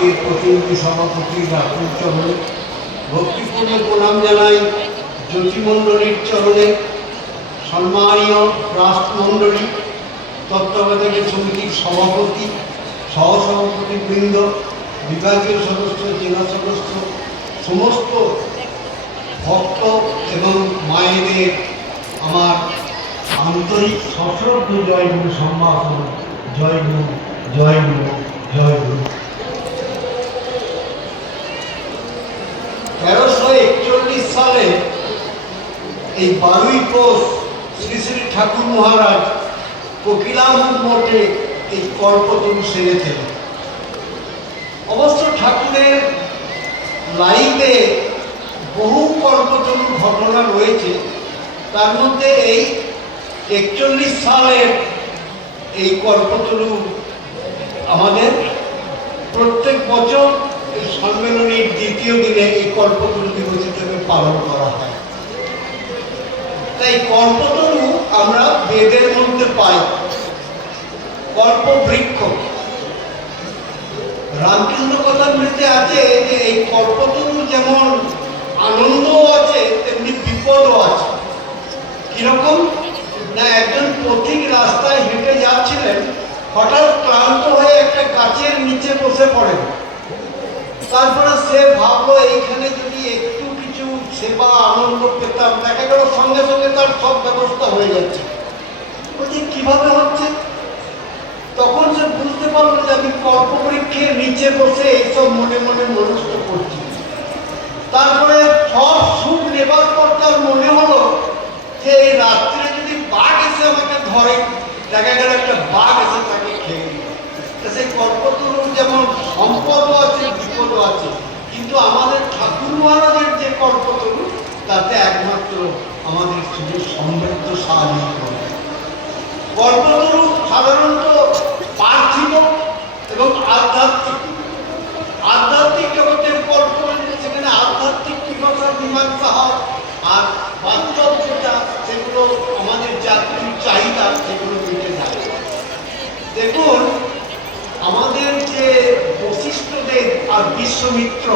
আজকের প্রতিনিধি সভাপতি রাতুল চরণে ভক্তিপূর্ণ প্রণাম জানাই জ্যোতিমণ্ডলীর চরণে, সম্মানীয় রাষ্ট্রমণ্ডলী, তত্ত্বাবধায়ক সমিতির সভাপতি, সহসভাপতিবৃন্দ, বিভাগীয় সদস্য, জেলা সদস্য, সমস্ত ভক্ত এবং মায়েদের আমার আন্তরিক সশ্রদ্ধ জয় গুরু সম্ভাষণ। জয় গুরু, জয় গুরু, জয় গুরু। 1341 সালে এই 12ই পৌষ শ্রী শ্রী ঠাকুর মহারাজ কোকিলামুখ মঠে এই কল্পতরু সেরেছেন। অবশ্য ঠাকুরের লাইফে বহু কল্পতরু ঘটনা রয়েছে, তার মধ্যে এই 41 সালের এই কল্পতরু আমাদের প্রত্যেক বছর এই সম্মেলনের দ্বিতীয় দিনে এই কল্পতরু দিবস হিসেবে পালন করা হয়। তাই কল্পতরু আমরা বেদের মধ্যে পাই, কল্পবৃক্ষ। রামকৃষ্ণ কথামৃতে আছে যে এই কল্পতরু যেমন আনন্দও আছে তেমনি বিপদও আছে। কিরকম না, একজন পথিক রাস্তায় হেঁটে যাচ্ছিলেন, হঠাৎ ক্লান্ত হয়ে একটা গাছের নিচে বসে পড়েন। তারপরে সে ভাবলো এইখানে যদি একটু কিছু সেবা আনন্দ পেতাম, দেখা গেল সঙ্গে সঙ্গে তার সব ব্যবস্থা হয়ে যাচ্ছে। বলছি কিভাবে হচ্ছে? তখন সে বুঝতে পারলো যে আমি কল্পবৃক্ষের নিচে বসে এইসব মনে মনে মনস্থ করছি। তারপরে সব সুখ নেবার পর তার মনে হলো যে এই রাত্রে যদি বাঘ এসে আমাকে ধরে, দেখা গেল একটা বাঘ এসে তাকে খেয়ে দিল। সেই কল্পতরুর যেমন সম্পদও আছে, বিপদও আছে, কিন্তু আমাদের ঠাকুর মহারাজের যে কল্পতরু তাতে একমাত্র আমাদের শুধু সমৃদ্ধশালী করে। কল্পতরু সাধারণত পার্থিব এবং আধ্যাত্মিক। আধ্যাত্মিক জগতের কল্প, সেখানে আধ্যাত্মিক মীমাংসা হয়, আর বাস্তব যেটা সেগুলো আমাদের জাতির চাহিদা সেগুলো মিটে যায়। দেখুন, আমাদের যে বশিষ্ঠদেব আর বিশ্বমিত্র,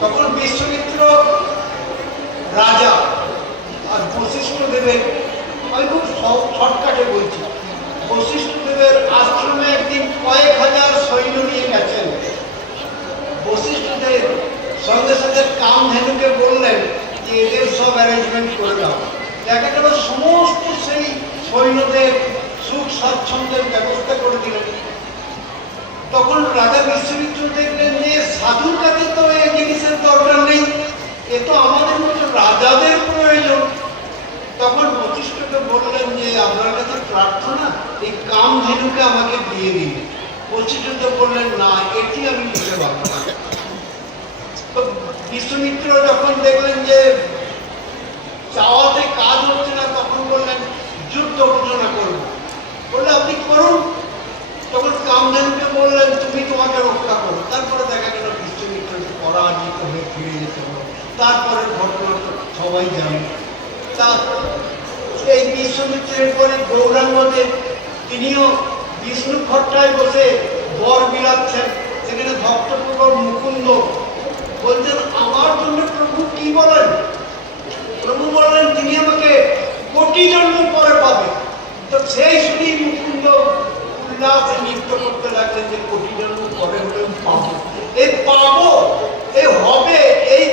তখন বিশ্বমিত্র রাজা আর বশিষ্ঠদেবের, আমি খুব শর্টকাটে বলছি, বশিষ্ঠদেবের আশ্রমে একদিন কয়েক হাজার সৈন্য নিয়ে গেছেন। বশিষ্ঠদেব সঙ্গে সঙ্গে কামধেনুকে বললেন যে এদের সব অ্যারেঞ্জমেন্ট করে দাও। দেখা গেল সমস্ত সেই সৈন্যদের সুখ স্বাচ্ছন্দ্যের ব্যবস্থা করে দিলেন। তখন রাজা বিশ্বমিত্র দেখলেন যে সাধুর কাছে তো এই জিনিসের দরকার নেই, এ তো আমাদের মতো রাজাদের প্রয়োজন। তখন বশিষ্ঠকে বললেন যে আপনার কাছে প্রার্থনা, এই কামধেনুকে আমাকে দিয়ে দিন। বশিষ্ঠ বললেন না, এটি আমি নিতে পারবো না। তো বিশ্বমিত্র যখন দেখলেন যে চাওয়াতে কাজ হচ্ছে না, তখন বললেন যুদ্ধ ঘোষণা করব। বললে আপনি করুন। তখন কামধেনুকে বললেন তুমি তোমাকে রক্ষা করো। তারপরে দেখা গেল বিশ্বমিত্র পরাজিত হয়ে ফিরে যেতে হলো। তারপরে ঘটনা তো সবাই জানে। তারপর এই বিশ্বমিত্রের পরে গৌরাঙ্গদেব, তিনিও বিষ্ণু খট্টায় বসে বর বিলাচ্ছেন। সেখানে ভক্তপ্রভু মুকুন্দ বলছেন আমার জন্য প্রভু কি বলেন? প্রভু বললেন তিনি আমাকে কোটি জন্ম পরে পাবে। তো সেই শুনি মুকুন্দ উল্লাসে নৃত্য করতে লাগলেন যে কোটি জন্ম পরে হলে পাবো, এই পাবো, এই হবে, এই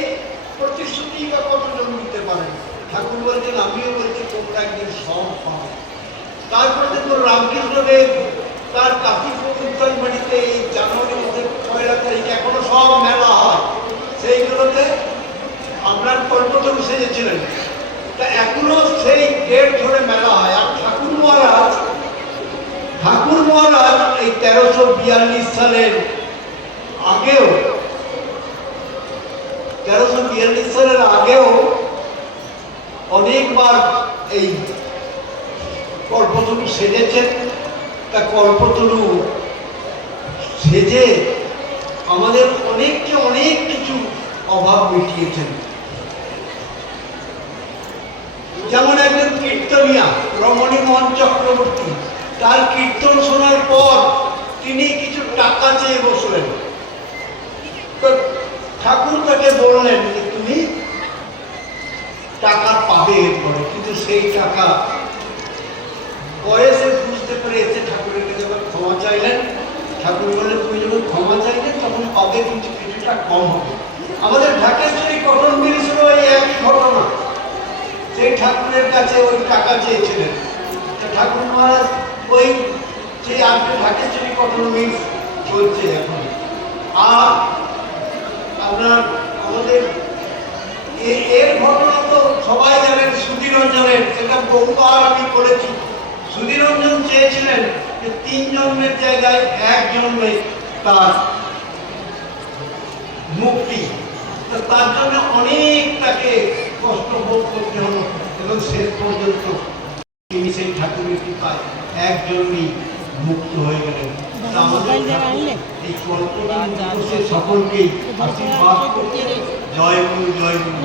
প্রতিশ্রুতি বা কতজন নিতে পারেন? ঠাকুর বলছেন আমিও বলছি তোমরা একদিন সব পাবে। তারপর দেখুন রামকৃষ্ণদেব তার কাশীপুর উত্তর বাড়িতে এই জানুয়ারি মাসের 1 তারিখ এখনো সব মেলা হয়, সেইগুলোতে আপনার কল্পতরু সেজেছিলেন। তা এখনো সেই ডেট ধরে মেলা হয়। আর ঠাকুর মহারাজ এই 1342 সালের আগেও 1342 সালের আগেও অনেকবার এই কল্পতরু সেজেছেন। তা কল্পতরু সেজে আমাদের অনেককে অনেক কিছু অভাব মিটিয়েছেন। যেমন একজন কীর্তনিয়া রমণীমোহন চক্রবর্তী, তার কীর্তন শোনার পর তিনি কিছু টাকা চেয়ে বসলেন। তো ঠাকুর তাকে বললেন যে তুমি টাকা পাবে এরপরে, কিন্তু সেই টাকা বয়সে বুঝতে পেরেছে। ঠাকুরের কাছে যখন ক্ষমা চাইলেন, ঠাকুর বলে তুমি যখন ক্ষমা চাইলে তখন পাবে, কিন্তু কিছুটা কম হবে। আমাদের ঢাকেশ্বরী কটন মিল ছিল এই একই ঘটনা। সেই ঠাকুরের কাছে ওই টাকা চেয়েছিলেন, ঠাকুর মহারাজ ওই যে আজকে ঢাকেশ্বরী কটন মিল চলছে এখন। আর আপনার আমাদের এর ঘটনা তো সবাই জানেন, সুধীরঞ্জনের, সেটা বহুবার আমি বলেছি। সুধীরঞ্জন চেয়েছিলেন যে 3 জন্মের জায়গায় 1 জন্মে তার মুক্তি। তার জন্য অনেক তাকে কষ্ট ভোগ করতে হলো, এবং শেষ পর্যন্ত তিনি সেই ঠাকুরের কৃপায় 1 জন্মেই মুক্ত হয়ে গেলেন। এই কল্পনা সকলকেই আশীর্বাদ করতে জয় গুরু, জয় গুরু।